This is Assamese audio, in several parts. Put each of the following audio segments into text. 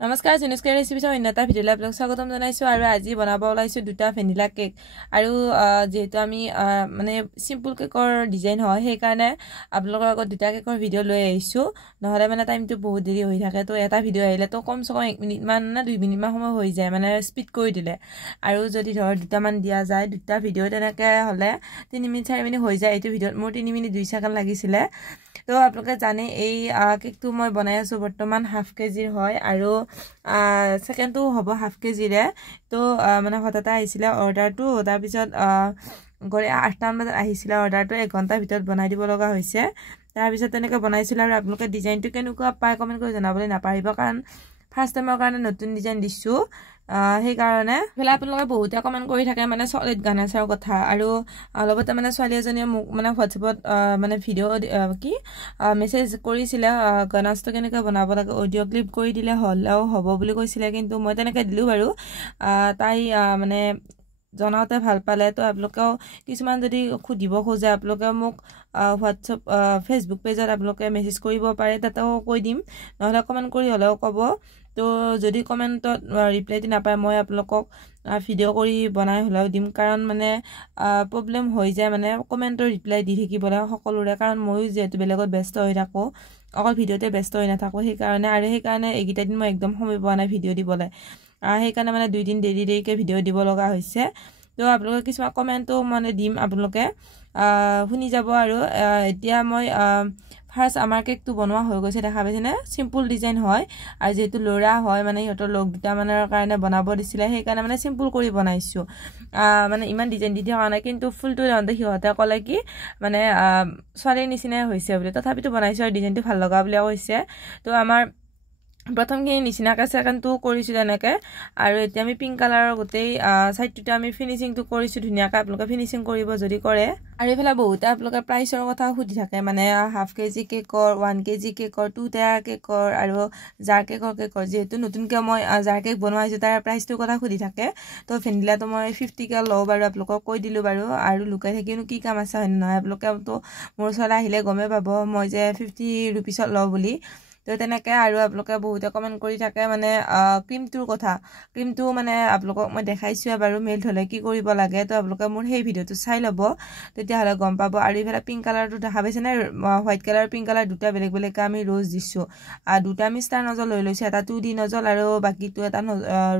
নমস্কাৰ জিনুস্কাৰ ৰেচিপিৰ অন্যটা ভিডিঅ'লৈ আপোনাক স্বাগতম জনাইছো আৰু আজি বনাব ওলাইছো দুটা ভেনিলা কেক আৰু যেহেতু আমি মানে সিম্পল কেকৰ ডিজাইন হয় সেই কাৰণে আপোনালোকৰ আগত দুটা কেকৰ ভিডিঅ' লৈ আহিছো নহলে মানে টাইমটো বহুত দেৰি হৈ থাকে তো এটা ভিডিঅ' আহিলে তো কমসে কম 1 মিনিট মান না 2 মিনিট মান সময় হৈ যায় মানে স্পিড কৰি দিলে আৰু যদি ধৰ দুটা মান দিয়া যায় দুটা ভিডিঅ' তেনেকে হলে 3 মিনিট 4 মিনিট হৈ যায় এইটো ভিডিঅ'ত মোৰ 3 মিনিট 2 সেকেন্ড লাগিছিলে তো আপোনালোকে জানে এই কেকটো মই বনাই আছো বৰ্তমান হাফ কেজিৰ হয় আৰু সেকেন্ডটো হ'ব হাফ কেজিৰে তো মানে হঠাতে আহিছিল অৰ্ডাৰটো তাৰ পিছত গৰে 8টা বজাত আহিছিল অৰ্ডাৰটো 1 ঘণ্টাৰ ভিতৰত বনাই দিব লগা হৈছে তাৰ পিছত তেনেকৈ বনাইছিল আৰু আপোনালোকে ডিজাইনটো কেনেকুৱা পায় কমেন্ট কৰি জনাবলৈ নাপাৰিব কাৰণ ফাৰ্স্ট টাইমৰ কাৰণে নতুন ডিজাইন দিছো সেই কাৰণে ফেলা আপোনালোকে বহুতে কমেন্ট কৰি থাকে মানে সলিড গানাছৰ কথা আৰু লগতে মানে ছোৱালী এজনীয়ে মোক মানে WhatsAppত মানে ভিডিঅ' কি মেছেজ কৰিছিল গানাছটো কেনেকৈ বনাব লাগে অডিও ক্লিপ কৰি দিলে হলও হ'ব বুলি কৈছিল কিন্তু মই তেনেকৈ দিলো বাৰু তাই মানে জনাওতে ভাল পালে তো আপোনালোকেও কিছুমান যদি খুদিব খোজে আপোনালোকে মোক WhatsApp Facebook পেজত আপোনালোকে মেছেজ কৰিব পাৰে তাতেও কৈ দিম নহলে কমেন্ট কৰি হলেও ক'ব তো যদি কমেন্টত ৰিপ্লাই দি নাপায় মই আপোনালোকক ভিডিঅ' কৰি বনাই হলেও দিম কাৰণ মানে প্ৰবলেম হৈ যায় মানে কমেন্টৰ ৰিপ্লাই দি থাকিবলৈ সকলোৰে কাৰণ মই যেহেতু বেলেগত ব্যস্ত হৈ থাকো অকল ভিডিঅ'তে ব্যস্ত হৈ নাথাকো সেই কাৰণে আৰু সেই কাৰণে এইকেইটা দিন মই একদম সময় পোৱা নাই ভিডিঅ' দিবলৈ সেই কাৰণে মানে 2 দিন দেৰিকে ভিডিঅ' দিব লগা হৈছে তো আপোনালোকে কিছুমান কমেন্টও মানে দিম আপোনালোকে শুনি যাব আৰু এতিয়া মই ফাৰ্স্ট আমাৰ কেকটো বনোৱা হৈ গৈছে দেখা পাইছে না সিম্পল ডিজাইন হয় আৰু যেহেতু লৰা হয় মানে ইহঁতৰ লগ দুটা মানৰ কাৰণে বনাব দিছিলে সেই কাৰণে মানে সিম্পল কৰি বনাইছো মানে ইমান ডিজাইন দি দিয়া নাই কিন্তু ফুলটো ৰন্ধে সিহঁতে ক'লে কি মানে ছোৱালীৰ নিচিনাই হৈছে বুলি তথাপিতো বনাইছো আৰু ডিজাইনটো ভাল লগা বুলি কৈছে তো আমাৰ প্ৰথম খিনি নিচিনাকে সেকেন্ডটো কৰিছো তেনেকে আৰু এতিয়া আমি পিংক কালাৰৰ গোটেই সাইডটোতে আমি ফিনিশিংটো কৰিছো ধুনিয়াকৈ আপোনালোকে ফিনিশিং কৰিব যদি কৰে আৰু এফালে বহুত আপোনালোকে প্ৰাইচৰ কথা খুদি থাকে মানে হাফ কেজি কেকৰ 1 কেজি কেকৰ 2 টায়াৰ কেকৰ আৰু জাৰ কেকৰ যেহেতু নতুনকৈ মই জাৰ কেক বনাইছো তাৰ প্ৰাইচটোৰ কথা খুদি থাকে তো ভেনিলাটো মই 50 কে লও বাৰু আপোনালোকক কৈ দিলো বাৰু আৰু লুকাই থাকিনো কি কাম আছে নহয় আপোনালোকে তো মোৰ ওচৰলৈ আহিলে গমে পাব মই যে 50 रुपीसত লও বুলি তো তেনেকৈ আৰু আপোনালোকে বহুতে কমেন্ট কৰি থাকে মানে ক্ৰীমটোৰ কথা ক্ৰীমটো মানে আপোনালোকক মই দেখাইছো বাৰু মেল্ট হলে কি কৰিব লাগে তো আপোনালোকে মোৰ সেই ভিডিঅ'টো চাই ল'ব তেতিয়া হলে গম পাব আৰু ইফালে পিংক কালাৰটো দেখা পাইছে না হোৱাইট কালাৰ পিংক কালাৰ দুটা বেলেগ বেলেগ আমি ৰ'জ দিছো দুটা আমি ষ্টাৰ নজল লৈ লৈছো এটা 2D নজল আৰু বাকিটো এটা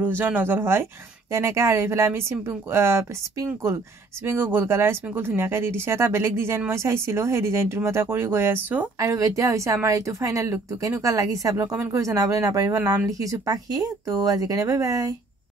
ৰ'জৰ নজল হয় তেনেকৈ আৰু ইফালে আমি স্প্ৰিংকল গোল্ড কালাৰ স্প্ৰিংকল ধুনিয়াকৈ দি দিছে এটা বেলেগ ডিজাইন মই চাইছিলো সেই ডিজাইনটোৰ মতে কৰি গৈ আছো আৰু এতিয়া হৈছে আমাৰ এইটো ফাইনেল লুকটো কেনেকুৱা লাগিছে আপোনালোকে কমেন্ট কৰি জনাবলৈ নাপাৰিব নাম লিখিছো পাখি তো আজি কাৰণে বাই বাই